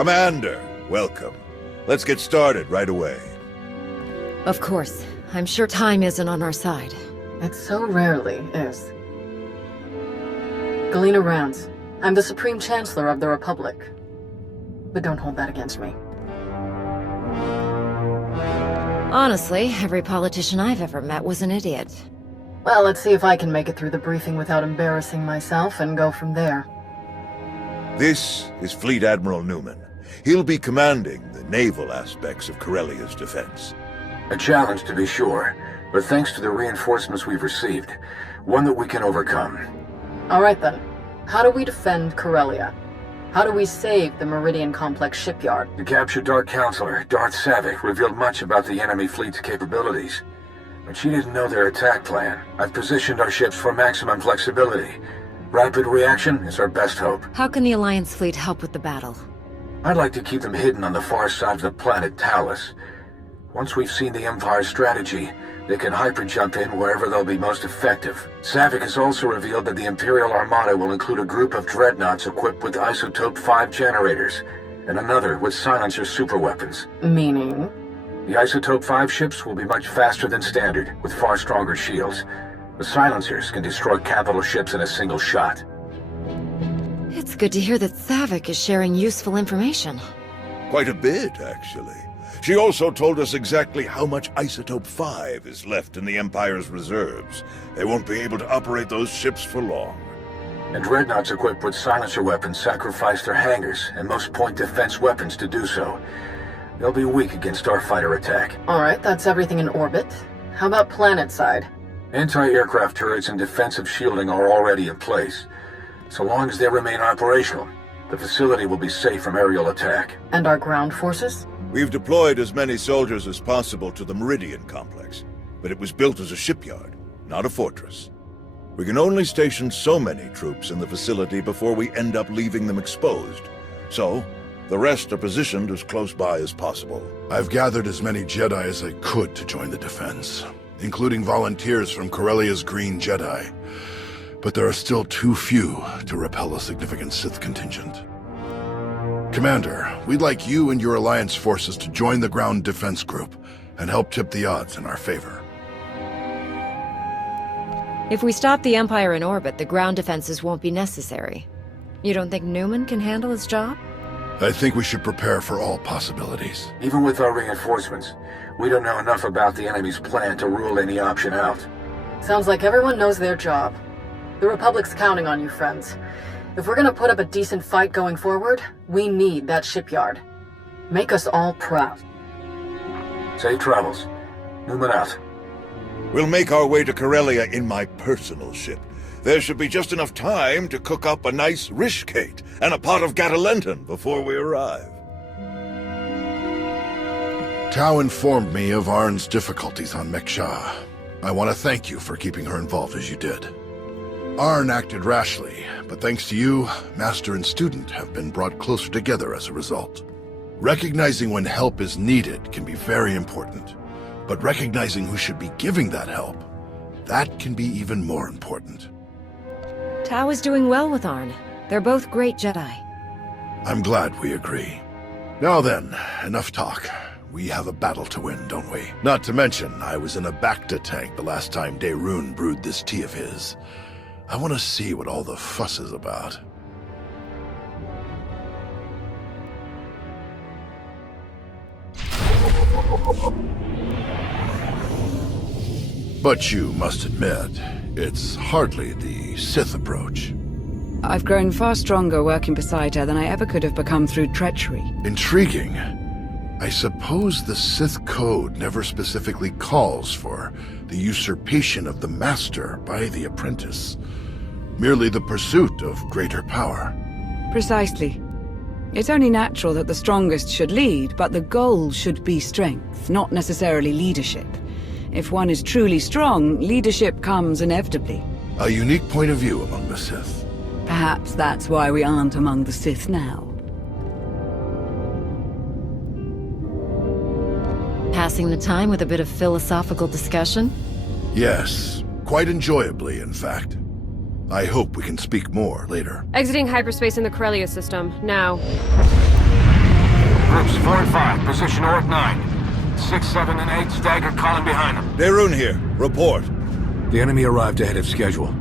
Commander, welcome. Let's get started right away. Of course. I'm sure time isn't on our side. It so rarely is. Galena Rance. I'm the Supreme Chancellor of the Republic. But don't hold that against me. Honestly, every politician I've ever met was an idiot. Well, let's see if I can make it through the briefing without embarrassing myself and go from there. This is Fleet Admiral Newman. He'll be commanding the naval aspects of Corellia's defense. A challenge, to be sure, but thanks to the reinforcements we've received, one that we can overcome. All right then. How do we defend Corellia? How do we save the Meridian Complex shipyard? The captured Dark Counselor, Darth Savick, revealed much about the enemy fleet's capabilities. But she didn't know their attack plan. I've positioned our ships for maximum flexibility. Rapid reaction is our best hope. How can the Alliance fleet help with the battle? I'd like to keep them hidden on the far side of the planet Talos. Once we've seen the Empire's strategy, they can hyper-jump in wherever they'll be most effective. Savick has also revealed that the Imperial Armada will include a group of dreadnoughts equipped with Isotope 5 generators, and another with silencer superweapons. Meaning? The Isotope 5 ships will be much faster than standard, with far stronger shields. The silencers can destroy capital ships in a single shot. It's good to hear that Savick is sharing useful information. Quite a bit, actually. She also told us exactly how much Isotope 5 is left in the Empire's reserves. They won't be able to operate those ships for long. And dreadnoughts equipped with silencer weapons sacrifice their hangars and most point defense weapons to do so. They'll be weak against starfighter attack. All right, that's everything in orbit. How about planet side? Anti-aircraft turrets and defensive shielding are already in place. So long as they remain operational, the facility will be safe from aerial attack. And our ground forces? We've deployed as many soldiers as possible to the Meridian Complex, but it was built as a shipyard, not a fortress. We can only station so many troops in the facility before we end up leaving them exposed. So, the rest are positioned as close by as possible. I've gathered as many Jedi as I could to join the defense, including volunteers from Corellia's Green Jedi. But there are still too few to repel a significant Sith contingent. Commander, we'd like you and your Alliance forces to join the ground defense group and help tip the odds in our favor. If we stop the Empire in orbit, the ground defenses won't be necessary. You don't think Newman can handle his job? I think we should prepare for all possibilities. Even with our reinforcements, we don't know enough about the enemy's plan to rule any option out. Sounds like everyone knows their job. The Republic's counting on you, friends. If we're gonna put up a decent fight going forward, we need that shipyard. Make us all proud. Safe travels. Newman out. We'll make our way to Corellia in my personal ship. There should be just enough time to cook up a nice rishkate and a pot of Gatalenton before we arrive. Tau informed me of Arn's difficulties on Meksha. I want to thank you for keeping her involved as you did. Arn acted rashly, but thanks to you, Master and Student have been brought closer together as a result. Recognizing when help is needed can be very important, but recognizing who should be giving that help, that can be even more important. Tau is doing well with Arn. They're both great Jedi. I'm glad we agree. Now then, enough talk. We have a battle to win, don't we? Not to mention, I was in a Bacta tank the last time Daerun brewed this tea of his. I want to see what all the fuss is about. But you must admit, it's hardly the Sith approach. I've grown far stronger working beside her than I ever could have become through treachery. Intriguing. I suppose the Sith Code never specifically calls for the usurpation of the Master by the apprentice. Merely the pursuit of greater power. Precisely. It's only natural that the strongest should lead, but the goal should be strength, not necessarily leadership. If one is truly strong, leadership comes inevitably. A unique point of view among the Sith. Perhaps that's why we aren't among the Sith now. Passing the time with a bit of philosophical discussion? Yes, quite enjoyably, in fact. I hope we can speak more later. Exiting hyperspace in the Corellia system, now. Groups 4 and 5, position Orc 9. 6, 7, and 8, staggered column behind them. Daerun here. Report. The enemy arrived ahead of schedule.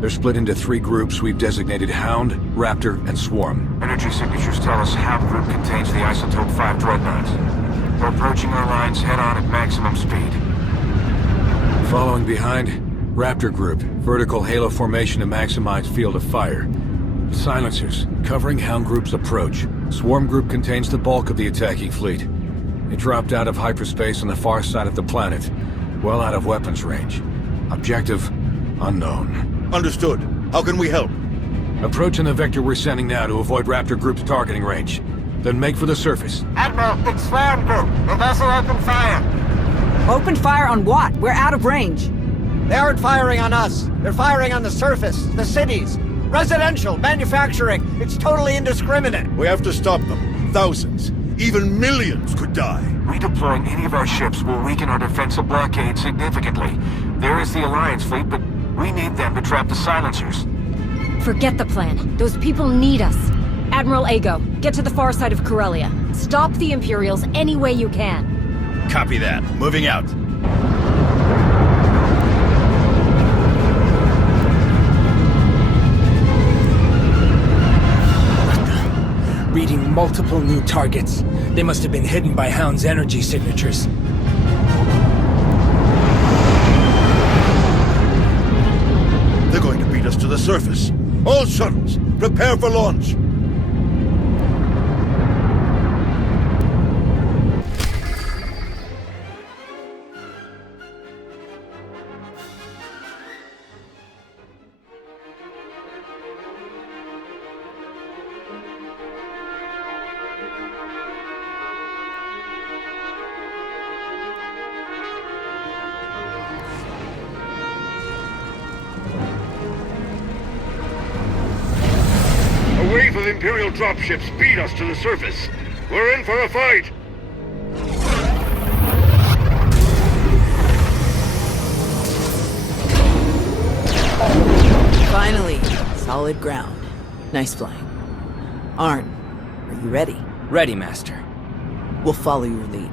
They're split into 3 groups we've designated Hound, Raptor, and Swarm. Energy signatures tell us Hound group contains the Isotope 5 dreadnoughts. We're approaching our lines head-on at maximum speed. Following behind, Raptor group, vertical halo formation to maximize field of fire. Silencers, covering Hound group's approach. Swarm group contains the bulk of the attacking fleet. It dropped out of hyperspace on the far side of the planet, well out of weapons range. Objective, unknown. Understood. How can we help? Approaching the vector we're sending now to avoid Raptor group's targeting range. Then make for the surface. Admiral, it's Swarm Group. The vessel opened fire. Open fire on what? We're out of range. They aren't firing on us. They're firing on the surface, the cities. Residential, manufacturing. It's totally indiscriminate. We have to stop them. Thousands, even millions could die. Redeploying any of our ships will weaken our defensive blockade significantly. There is the Alliance fleet, but we need them to trap the silencers. Forget the plan. Those people need us. Admiral Ago, get to the far side of Corellia. Stop the Imperials any way you can. Copy that. Moving out. Reading multiple new targets. They must have been hidden by Hound's energy signatures. They're going to beat us to the surface. All shuttles, prepare for launch. A wave of Imperial dropships beat us to the surface. We're in for a fight! Finally, solid ground. Nice flying. Arn, are you ready? Ready, Master. We'll follow your lead.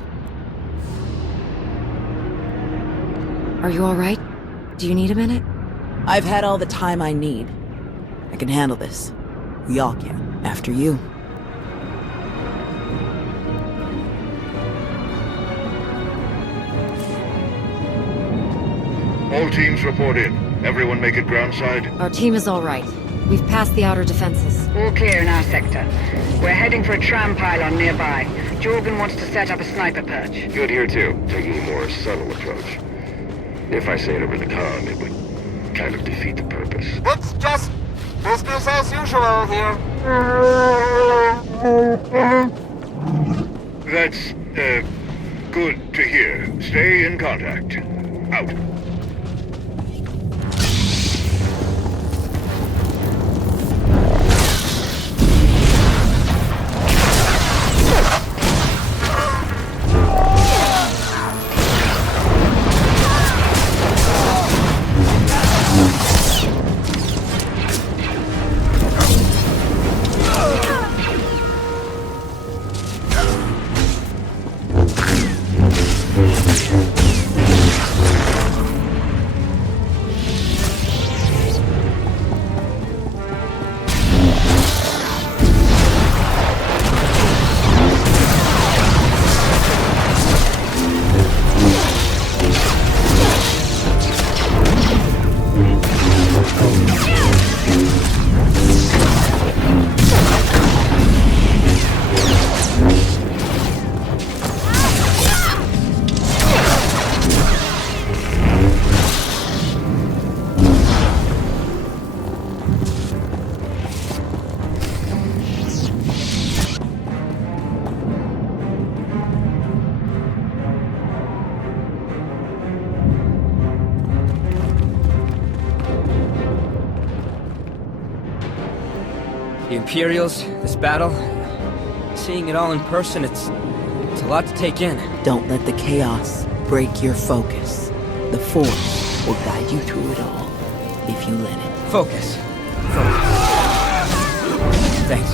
Are you alright? Do you need a minute? I've had all the time I need. I can handle this. We all can. After you. All teams report in. Everyone make it groundside. Our team is alright. We've passed the outer defenses. All clear in our sector. We're heading for a tram pylon nearby. Jorgen wants to set up a sniper perch. Good here too, taking a more subtle approach. If I say it over the comm, it would kind of defeat the purpose. It's just business as usual here. That's, good to hear. Stay in contact. Out. The Imperials, this battle, seeing it all in person, it's a lot to take in. Don't let the chaos break your focus. The Force will guide you through it all, if you let it. Focus. Focus. Thanks.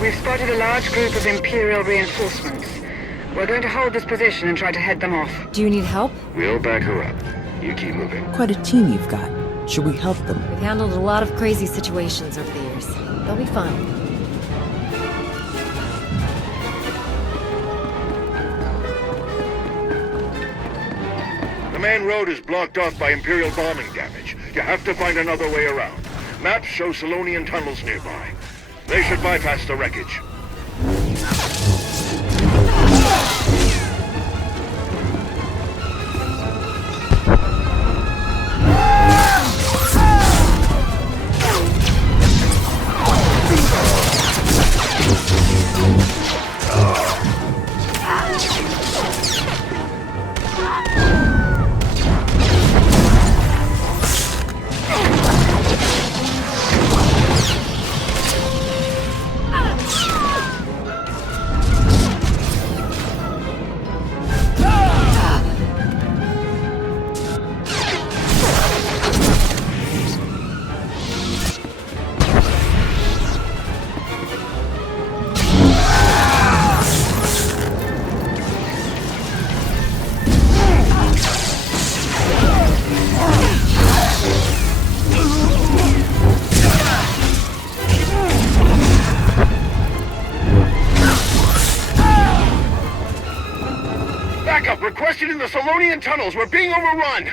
We've spotted a large group of Imperial reinforcements. We're going to hold this position and try to head them off. Do you need help? We'll back her up. You keep moving. Quite a team you've got. Should we help them? We've handled a lot of crazy situations over the years. They'll be fine. The main road is blocked off by Imperial bombing damage. You have to find another way around. Maps show Solonian tunnels nearby. They should bypass the wreckage. Backup requested in the Solonian tunnels. We're being overrun.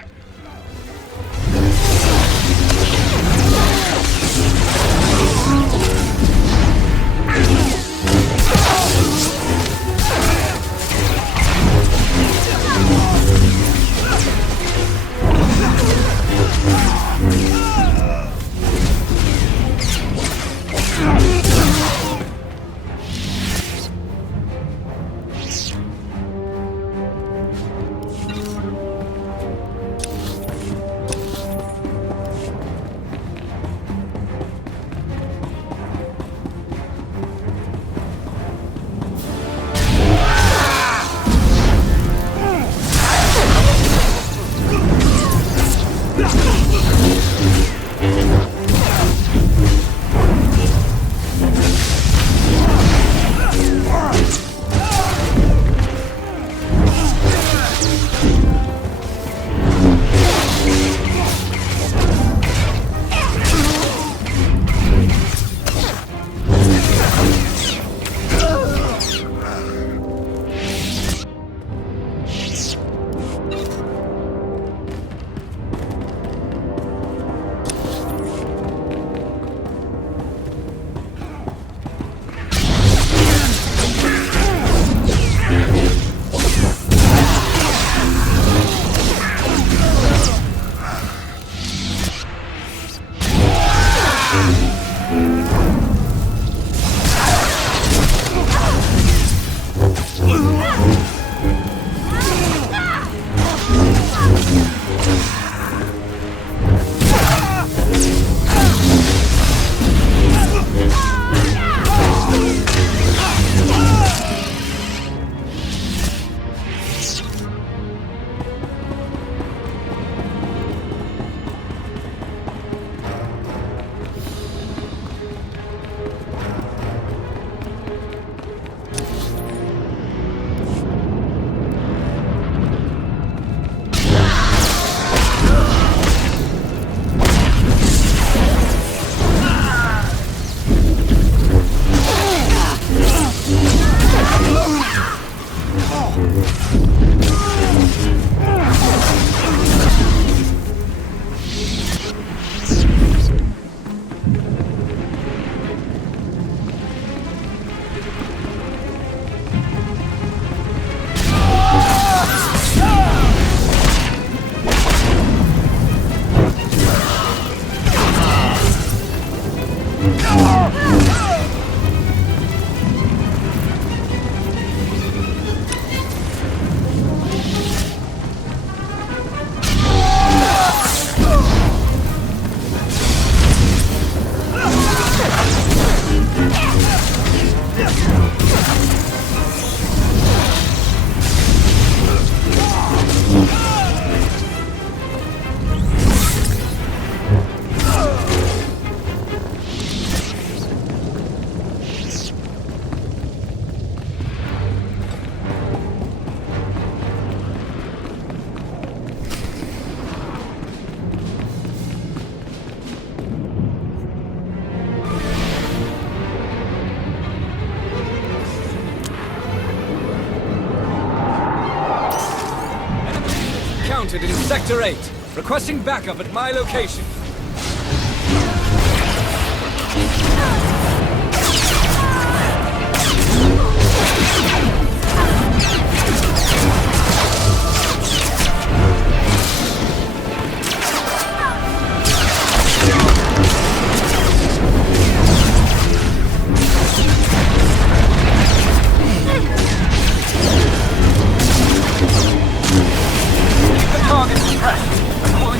detected in Sector 8. Requesting backup at my location.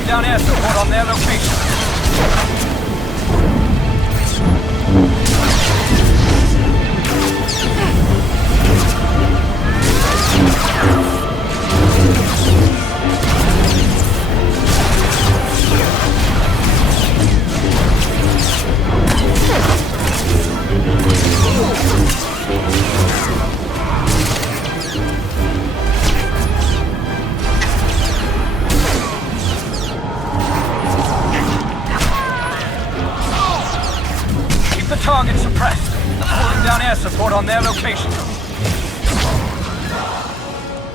Down air support on their location. Target suppressed. Pulling down air support on their location.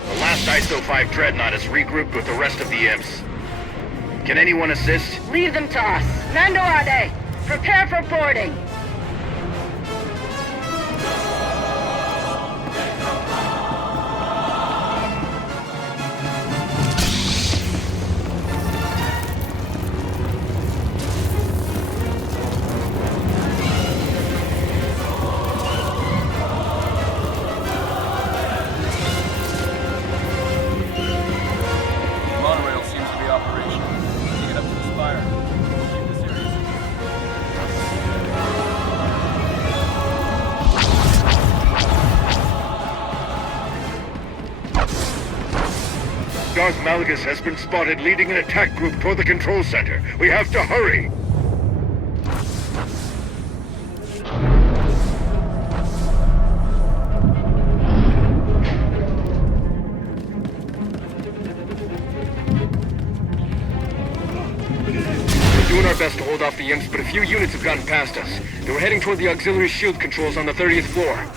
The last ISO-5 Dreadnought is regrouped with the rest of the imps. Can anyone assist? Leave them to us. Mando Ade, prepare for boarding. Darth Malgus has been spotted leading an attack group toward the control center. We have to hurry! We're doing our best to hold off the imps, but a few units have gotten past us. They were heading toward the auxiliary shield controls on the 30th floor.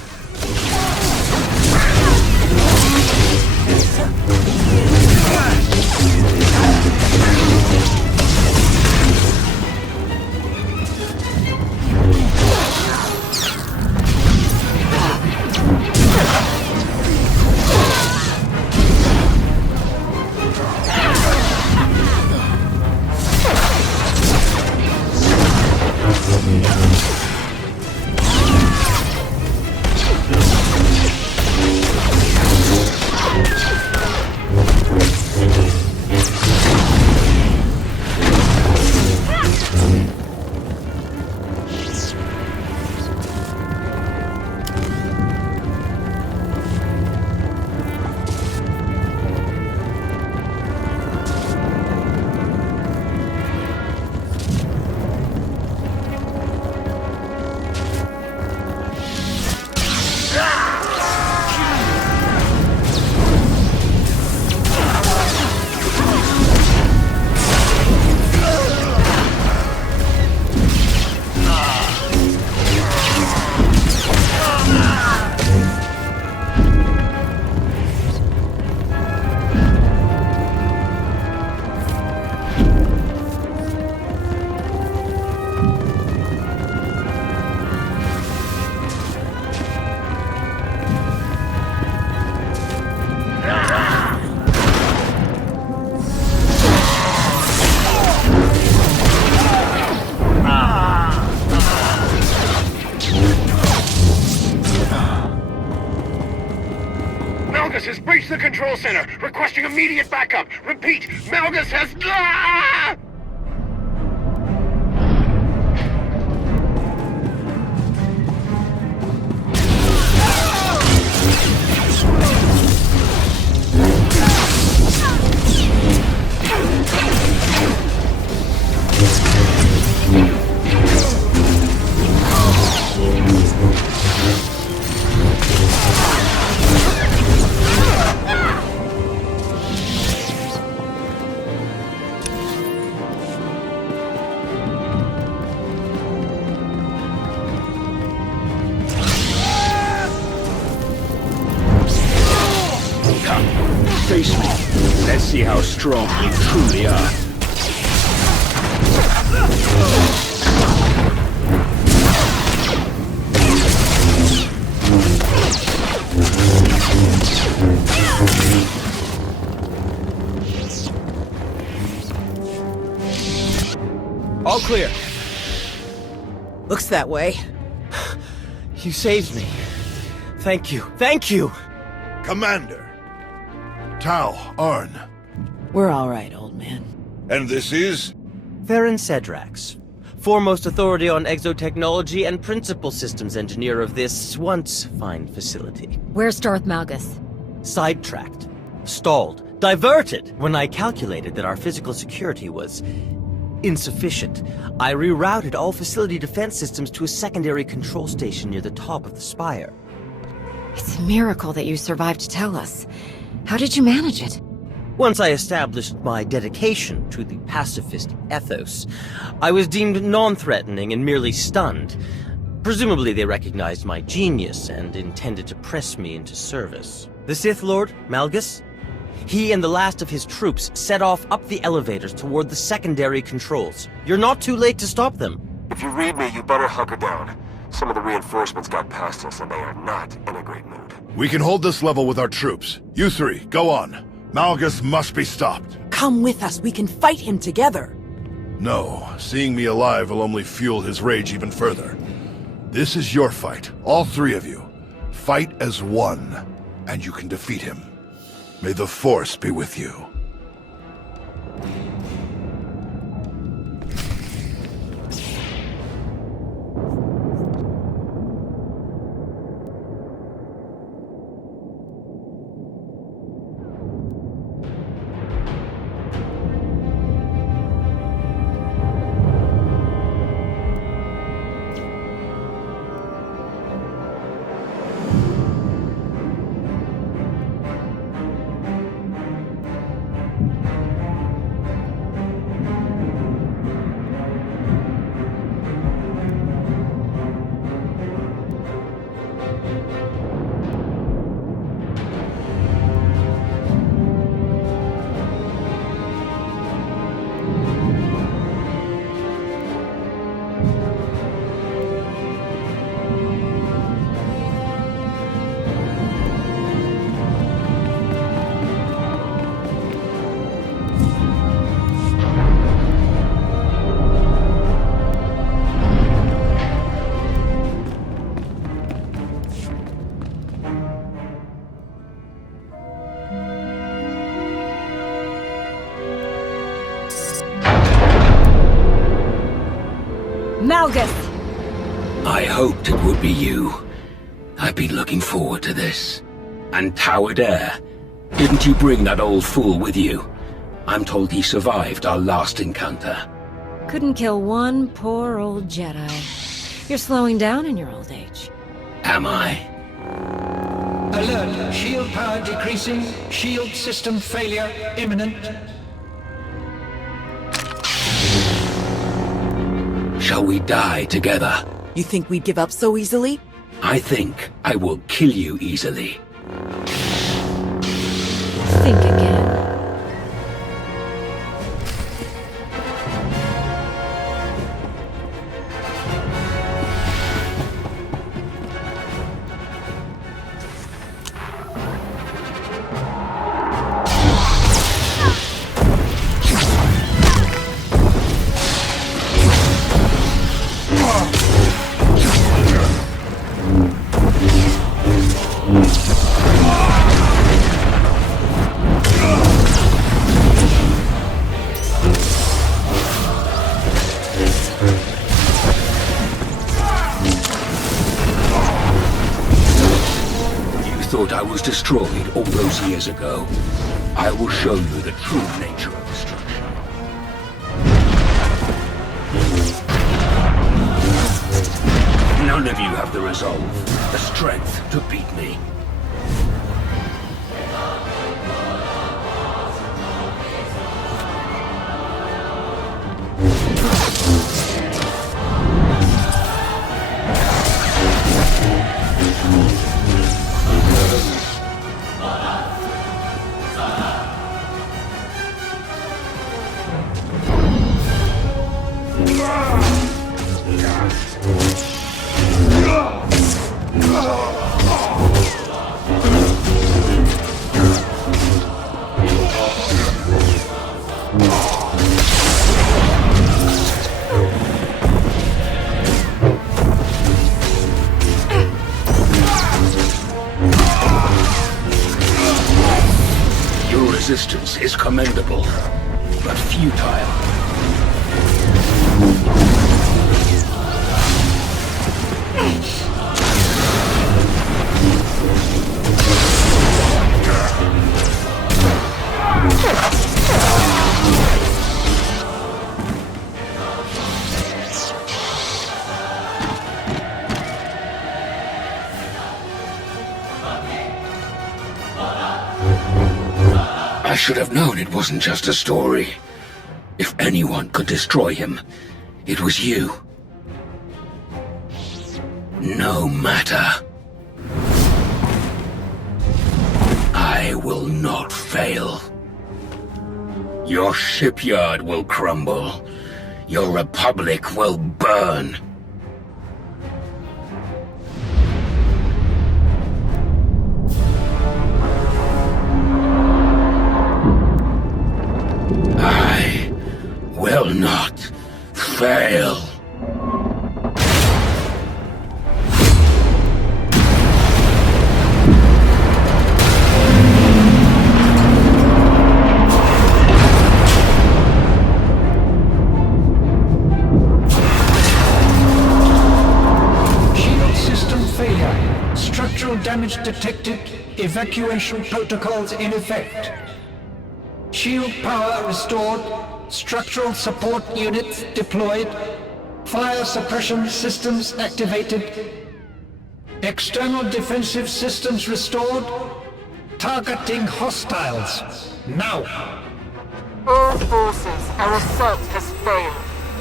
Malgus has breached the control center, requesting immediate backup. Repeat, Malgus has... Ah! see how strong you truly are. All clear. Looks that way. You saved me. Thank you. Thank you! Commander. Tal, Arn. We're all right, old man. And this is? Theron Cedrax, foremost authority on exotechnology and principal systems engineer of this once fine facility. Where's Darth Malgus? Sidetracked, stalled, diverted. When I calculated that our physical security was insufficient, I rerouted all facility defense systems to a secondary control station near the top of the spire. It's a miracle that you survived to tell us. How did you manage it? Once I established my dedication to the pacifist ethos, I was deemed non-threatening and merely stunned. Presumably they recognized my genius and intended to press me into service. The Sith Lord, Malgus? He and the last of his troops set off up the elevators toward the secondary controls. You're not too late to stop them. If you read me, you better hunker down. Some of the reinforcements got past us, and they are not in a great mood. We can hold this level with our troops. You three, go on. Malgus must be stopped. Come with us, we can fight him together. No, seeing me alive will only fuel his rage even further. This is your fight, all three of you. Fight as one, and you can defeat him. May the Force be with you. Malgus! I hoped it would be you. I've been looking forward to this. And Towered Air. Didn't you bring that old fool with you? I'm told he survived our last encounter. Couldn't kill one poor old Jedi. You're slowing down in your old age. Am I? Alert! Shield power decreasing. Shield system failure imminent. Shall we die together? You think we'd give up so easily? I think I will kill you easily. Think again. Thought I was destroyed all those years ago. I will show you the true nature of destruction. None of you have the resolve, the strength to beat me. Your resistance is commendable, but futile. I should have known it wasn't just a story. If anyone could destroy him, it was you. No matter. I will not fail. Your shipyard will crumble. Your republic will burn. I will not fail. Shield system failure. Structural damage detected. Evacuation protocols in effect. Shield power restored. Structural support units deployed. Fire suppression systems activated. External defensive systems restored. Targeting hostiles. Now! All forces, our assault has failed.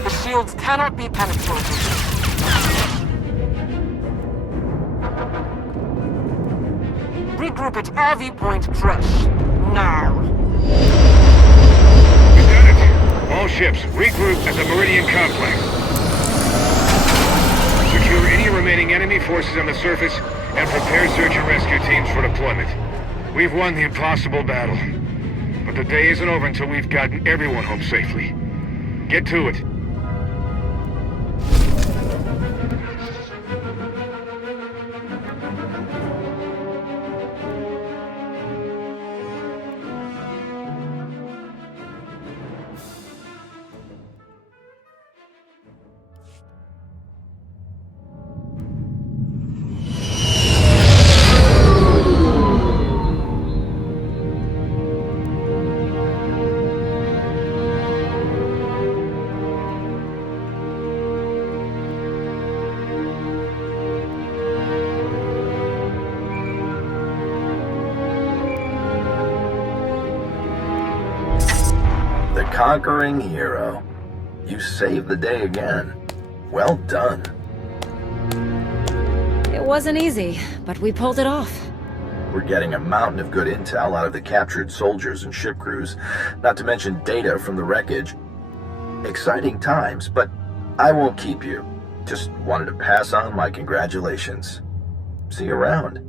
The shields cannot be penetrated. Regroup at RV Point Fresh. Now! We've done it! All ships, regroup at the Meridian Complex. Secure any remaining enemy forces on the surface and prepare search and rescue teams for deployment. We've won the impossible battle. But the day isn't over until we've gotten everyone home safely. Get to it. Conquering hero. You saved the day again. Well done. It wasn't easy, but we pulled it off. We're getting a mountain of good intel out of the captured soldiers and ship crews, not to mention data from the wreckage. Exciting times, but I won't keep you. Just wanted to pass on my congratulations. See you around.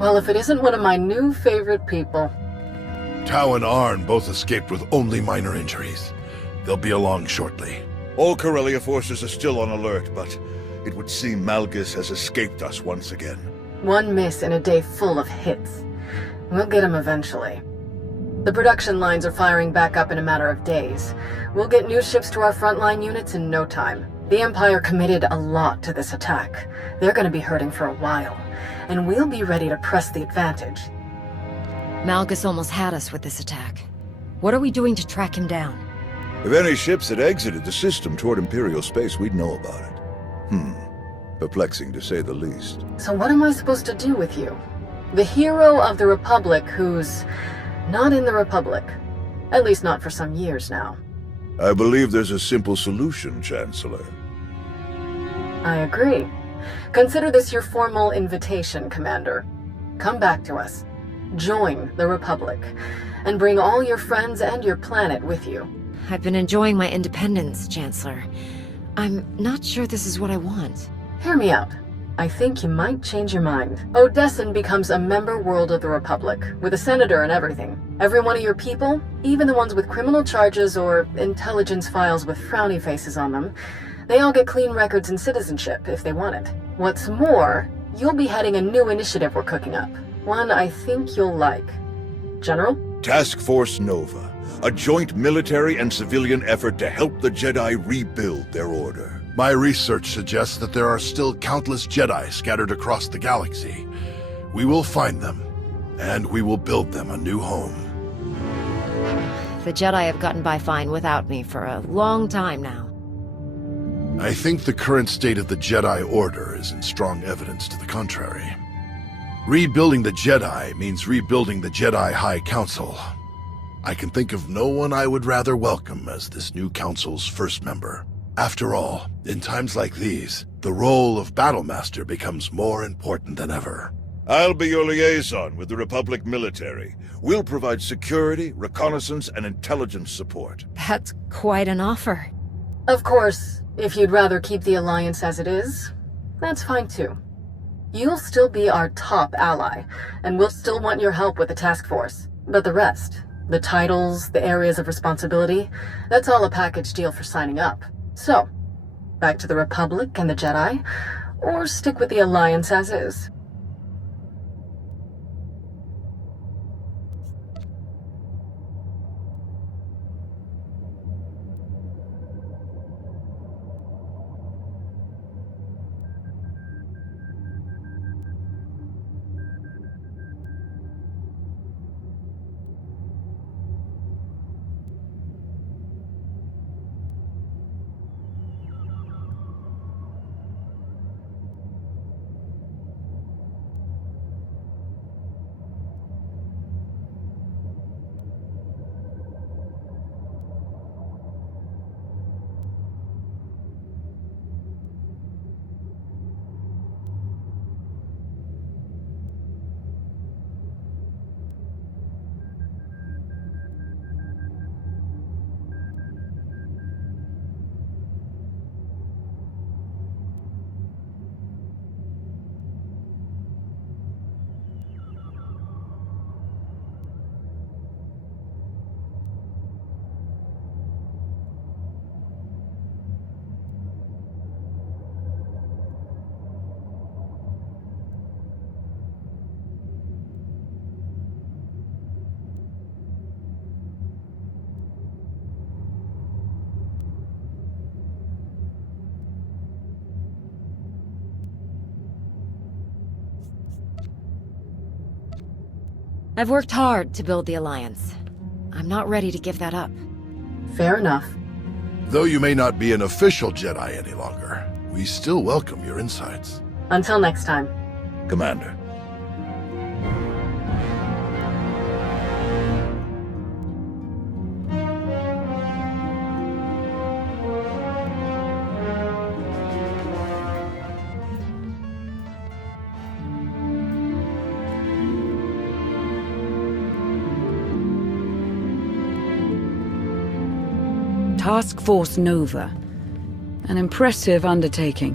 Well, if it isn't one of my new favorite people. Tau and Arn both escaped with only minor injuries. They'll be along shortly. All Corellia forces are still on alert, but it would seem Malgus has escaped us once again. One miss in a day full of hits. We'll get him eventually. The production lines are firing back up in a matter of days. We'll get new ships to our frontline units in no time. The Empire committed a lot to this attack. They're going to be hurting for a while, and we'll be ready to press the advantage. Malgus almost had us with this attack. What are we doing to track him down? If any ships had exited the system toward Imperial space, we'd know about it. Perplexing to say the least. So what am I supposed to do with you? The hero of the Republic who's not in the Republic. At least not for some years now. I believe there's a simple solution, Chancellor. I agree. Consider this your formal invitation, Commander. Come back to us. Join the Republic. And bring all your friends and your planet with you. I've been enjoying my independence, Chancellor. I'm not sure this is what I want. Hear me out. I think you might change your mind. Odessan becomes a member world of the Republic, with a senator and everything. Every one of your people, even the ones with criminal charges or intelligence files with frowny faces on them, they all get clean records and citizenship if they want it. What's more, you'll be heading a new initiative we're cooking up. One I think you'll like. General? Task Force Nova, a joint military and civilian effort to help the Jedi rebuild their order. My research suggests that there are still countless Jedi scattered across the galaxy. We will find them, and we will build them a new home. The Jedi have gotten by fine without me for a long time now. I think the current state of the Jedi Order is in strong evidence to the contrary. Rebuilding the Jedi means rebuilding the Jedi High Council. I can think of no one I would rather welcome as this new council's first member. After all, in times like these, the role of Battlemaster becomes more important than ever. I'll be your liaison with the Republic military. We'll provide security, reconnaissance, and intelligence support. That's quite an offer. Of course, if you'd rather keep the Alliance as it is, that's fine too. You'll still be our top ally, and we'll still want your help with the task force. But the rest, the titles, the areas of responsibility, that's all a package deal for signing up. So, back to the Republic and the Jedi, or stick with the Alliance as is. I've worked hard to build the Alliance. I'm not ready to give that up. Fair enough. Though you may not be an official Jedi any longer, we still welcome your insights. Until next time. Commander. Task Force Nova. An impressive undertaking.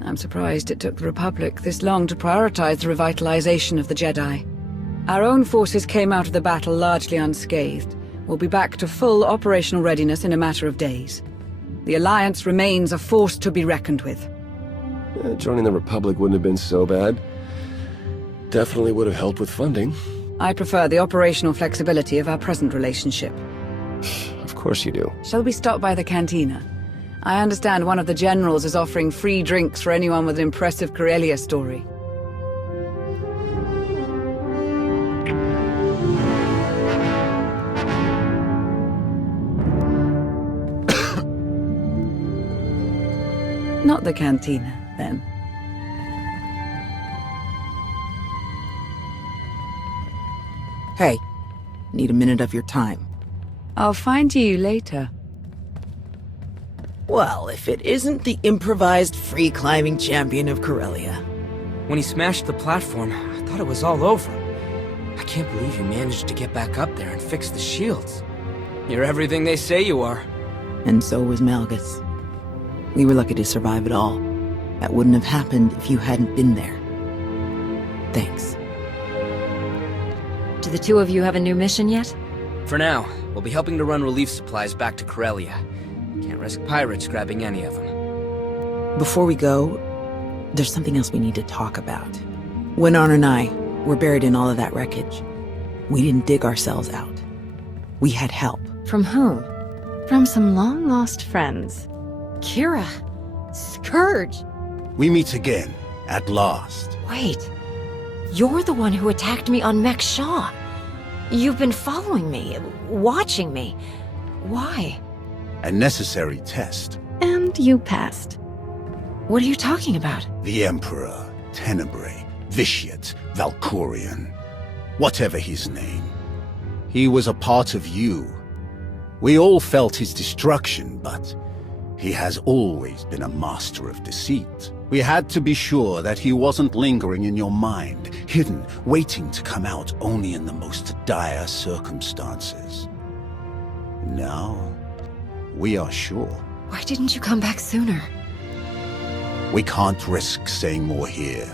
I'm surprised it took the Republic this long to prioritize the revitalization of the Jedi. Our own forces came out of the battle largely unscathed. We'll be back to full operational readiness in a matter of days. The Alliance remains a force to be reckoned with. Joining the Republic wouldn't have been so bad. Definitely would have helped with funding. I prefer the operational flexibility of our present relationship. Of course you do. Shall we stop by the cantina? I understand one of the generals is offering free drinks for anyone with an impressive Corellia story. Not the cantina, then. Hey, need a minute of your time. I'll find you later. Well, if it isn't the improvised free-climbing champion of Corellia. When he smashed the platform, I thought it was all over. I can't believe you managed to get back up there and fix the shields. You're everything they say you are. And so was Malgus. We were lucky to survive it all. That wouldn't have happened if you hadn't been there. Thanks. Do the two of you have a new mission yet? For now, we'll be helping to run relief supplies back to Corellia. Can't risk pirates grabbing any of them. Before we go, there's something else we need to talk about. When Arn and I were buried in all of that wreckage, we didn't dig ourselves out. We had help. From whom? From some long-lost friends. Kira. Scourge. We meet again, at last. Wait. You're the one who attacked me on Mek Shaw. You've been following me, watching me. Why? A necessary test. And you passed. What are you talking about? The Emperor, Tenebrae, Vitiate, Valkorion, whatever his name. He was a part of you. We all felt his destruction, but he has always been a master of deceit. We had to be sure that he wasn't lingering in your mind, hidden, waiting to come out only in the most dire circumstances. Now, we are sure. Why didn't you come back sooner? We can't risk saying more here.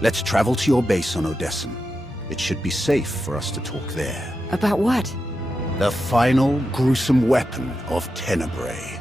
Let's travel to your base on Odessen. It should be safe for us to talk there. About what? The final gruesome weapon of Tenebrae.